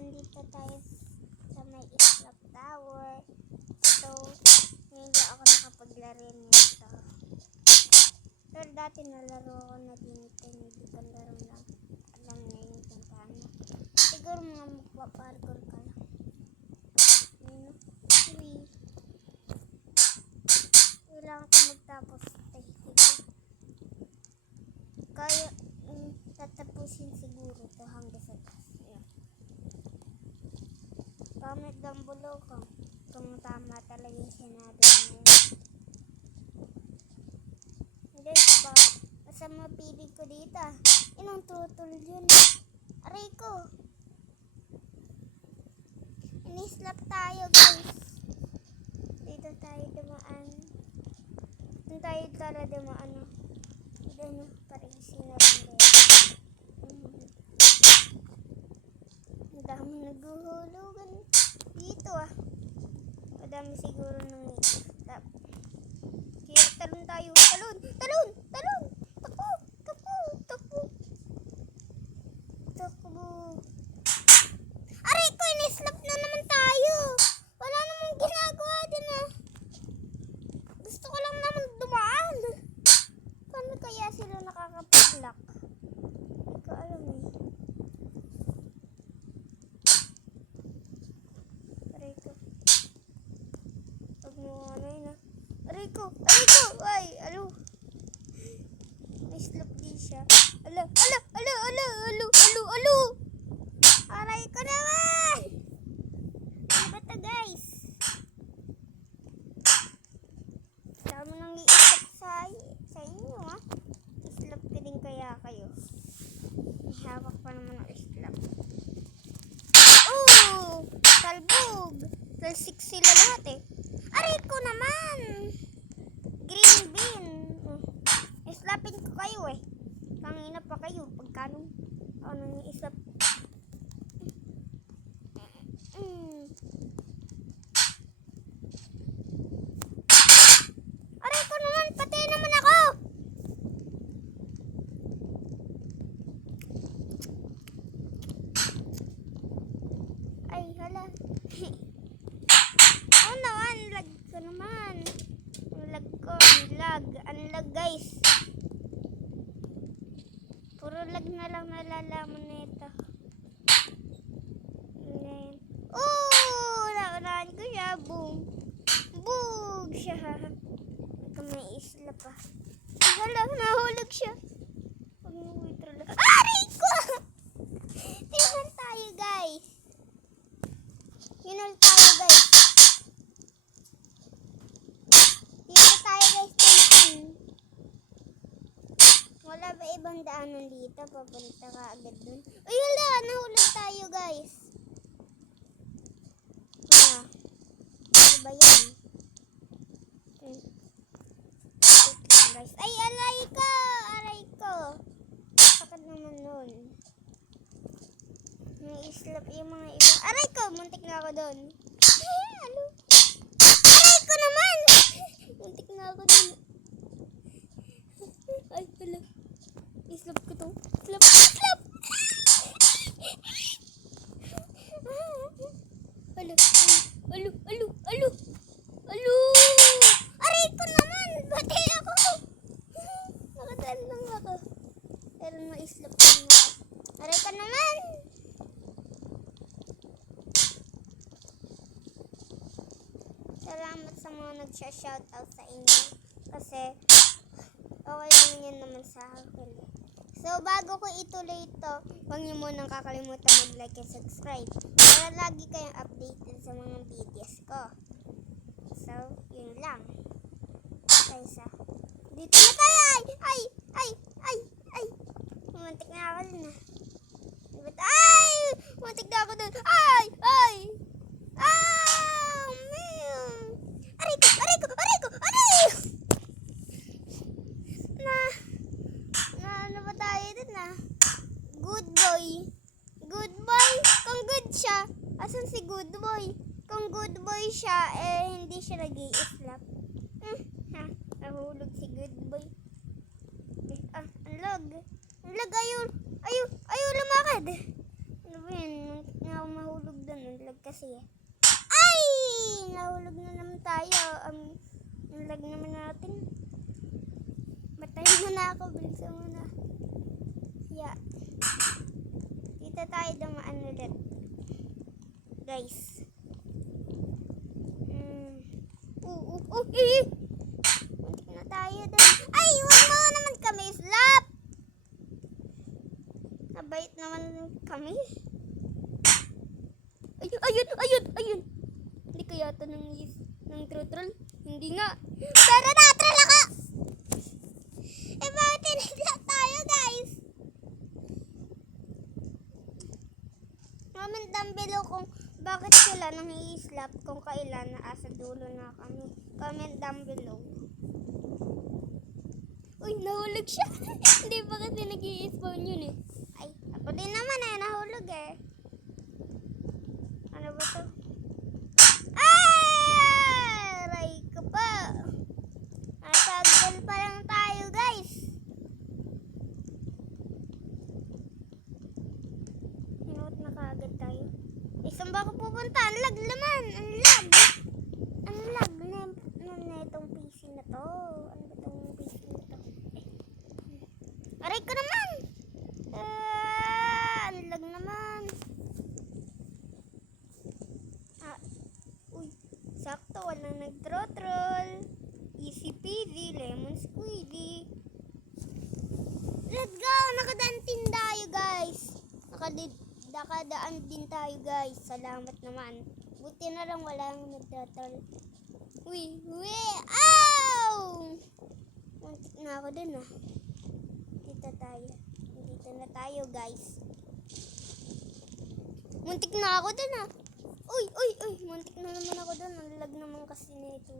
Nandito tayo sa may Islap Tower. So, ngayon lang ako nakapaglaro nito. Pero dati nalaro ako na dito. Hindi ko laro lang. Alam niya yung tantana. Siguro mga magpaparkour ka lang. Ayun. Uy. Kailangan ko magtapos. Kaya, tatapusin siguro to hanggang sa taas. Ayan. Comment down below kung tama talaga yung sinabi mo. Guys, ba? Nasa mapili ko dito. Inong tutol yun. Aray ko. Inislap tayo, guys. Dito tayo dumaan. Dito tayo tara dumaan. Ano, parang sinabi rin. Ang dami naghuhulugan dito Madami siguro nang stop. Kaya talon tayo. Talon! Talon! Talon! Takbo! Takbo! Takbo! Takbo! Aray ko! Inislap na naman tayo! Wala namang ginagawa din Gusto ko lang naman dumaan. Paano kaya sila nakakapag-lock? Hindi ko alam Aray ko. Pag mo Aray ko! Aray ko! Ay! Alo! May slap din siya. Alo! Alo! Alo! Alo! Alo! Alo! Alo! Aray ko naman! Ano ba ito, guys? Dami nang iisap sa inyo, Islap ka din kaya kayo. May hawak pa naman ang islap. Oh! Talbog! Talsik sila lahat Aray ko naman! Green bean! Islapin ko kayo Tangina pa kayo. Pagkano? Ano yung islap? Aray ko naman! Pati naman ako! Ay, hala. Oh no, unlag ko naman. Unlag ko, unlag guys. Puro lag na lang nalalaman nito. Oh, naunahan ko siya. Boom. Boom siya. Ito may isla pa. Hala, nahulog siya. Pag nag-withdraw lang. Aray ko! Tingnan tayo guys. Hinol tayo guys. Dito tayo guys. Tingnan. Wala ba ibang daanan dito? Papunta ka agad dun. Uy, wala. Nahulog tayo guys. Ano ba yan? Guys. Ay, aray ko! Aray ko! Sakit naman nun. May islap yung mga ibang. Aray ko! Muntik na ako dun. Ano? Aray ko naman! Muntik na ako dun. Ay, hala. Islap ko to. Islap! Islap! Alo! Alo! Alo! Alo! Alo! Aray ko naman! Bati ako! Nakadaan lang ako. Pero ma-islap lang ako. Aray ko naman! Salamat sa mga nagsha-shoutout sa inyo. Kasi, okay lang yan naman sa akin. So, bago ko ituloy ito, huwag niyo munang kakalimutan mag-like and subscribe para lagi kayong updated sa mga videos ko. So, yun lang. Kaysa, dito na tayo! Ay! Ay! Ay! Ay! Muntik na ako dun Ay! Muntik na ako dun! Ay! Ay! Ah! Man! Aray ko! Aray ko! Aray ko! Aray! Ano ba tayo dun Good boy. Good boy. Kung good siya, asan si good boy? Kung good boy siya, hindi siya nag-i-islap. Nahulog si good boy. Ang lag. Ang lag, ayaw lumakad. Ano ba yun? Muntik na ako kasi eh. Ay! Nahulog na naman tayo. Ang lag naman natin. Batayin mo na ako. Bilisan mo na. Yeah. Dito tayo dumaan ulit. Guys. Muntik na tayo dun. Ay! Huwag mo naman kami slap! Nabait naman kami. Ayun. Hindi kaya ito ng troll. Hindi nga. Pero na-troll ako! Bakit tinigla tayo, guys? Comment down below kung bakit sila nang i-slap kung kailan na asa dulo na kami. Comment down below. Uy, nahulog siya. Hindi pa kasi nag-i-spawn yun eh. Ay, ako din naman eh, nahulog eh. Ano ba to? Aray ko pa. Natagal pa lang tayo, guys. Hinot na kaagad tayo. Saan ba ako pupunta? Ang lag naman. Ang lag na itong PC na to. Ano ba itong PC na to? Aray ko naman. Ang lag naman. Sakto, walang nag-troll. Easy peasy, lemon squeezy. Let's go! Nakadaan din tayo, guys. Nakadaan din tayo, guys. Salamat naman. Buti na lang walang nag-troll. Uy! Ow! Muntik na ako dun, ah. Dito na tayo, guys. Muntik na ako dun, ah. Uy! Muntik na naman ako doon. Ang lag naman kasi nito.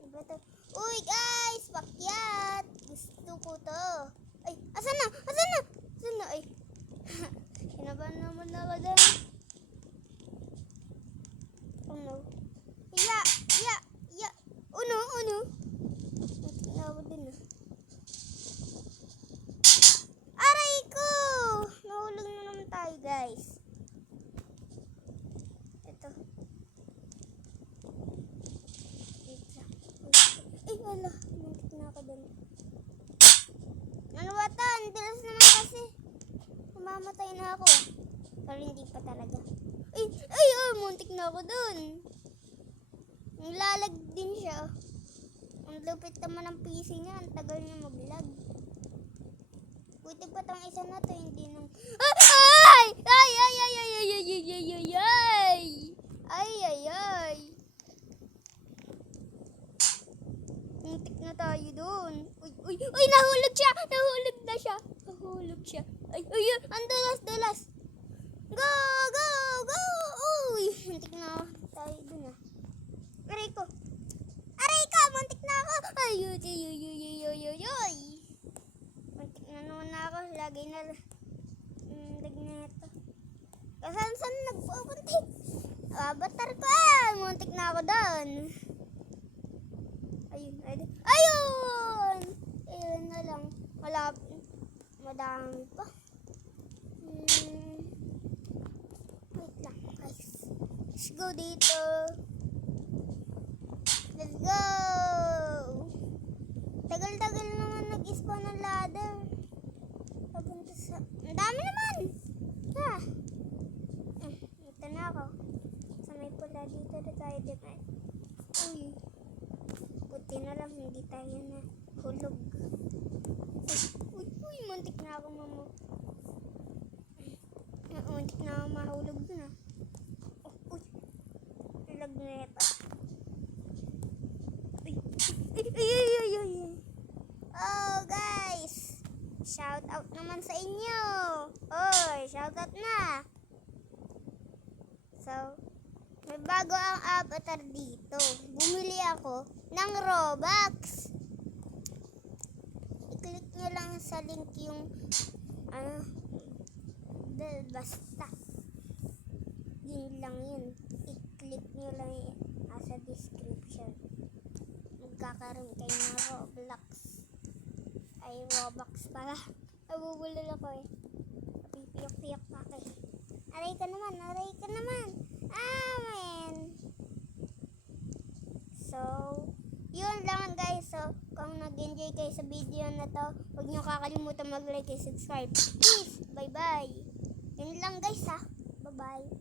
Diba to? Uy, guys! Pakyat! Gusto ko to. Ay! Asan na? Ay! Kinabahan naman ako doon. Oh no. Ya! Uno! Muntik na ako doon, ah. Aray ko! Nahulog na naman tayo, guys. Wala, muntik na ako dun. Ano ba ito? Ang dilas naman kasi. Mamamatay na ako. Pero hindi pa talaga. Muntik na ako dun. Nilalag din siya. Ang lupit naman ng PC niya. Ang tagal niya mag-lag. Buti pa tong isa na to. Hindi nang... Ay! Muntik na tayo doon. Uy, nahulog siya. Ay, ang dulas. Go. Uy, muntik na tayo doon, ah. Aray ko, muntik na ako. Ay. Muntik na naman ako. Lagay na ito. Kasan nagpupuntik? Avatar ko, muntik na ako doon. Ayun na lang. Madami pa. Wait lang, guys. Let's go dito. Let's go. Tagal-tagal naman nag-spawn ng ladder. Papunta sa... Ang dami naman. Ito na ako. Sa may pula dito na tayo din. Uy. Buti na lang hindi tayo na hulog. Uy, muntik na ako mahulog na. Lag na ito. Ay. Oh, guys. Shout out naman sa inyo. Shout out na. So, may bago ang avatar dito. Bumili ako ng Robux. I-click nyo lang sa link yung basta. Yun lang yun. I-click nyo lang yun sa description. Magkakaroon kayo ng Robux. Ay, Robux pala. Nabubulol ako eh. Pipiyok-piyok pa kayo. Aray Aray ka naman, aray ka naman. Amen. So, yun lang guys. So, kung nag-enjoy kayo sa video na to, huwag nyo kakalimutan mag-like and subscribe. Peace! Bye-bye! Yun lang guys ha. Bye-bye.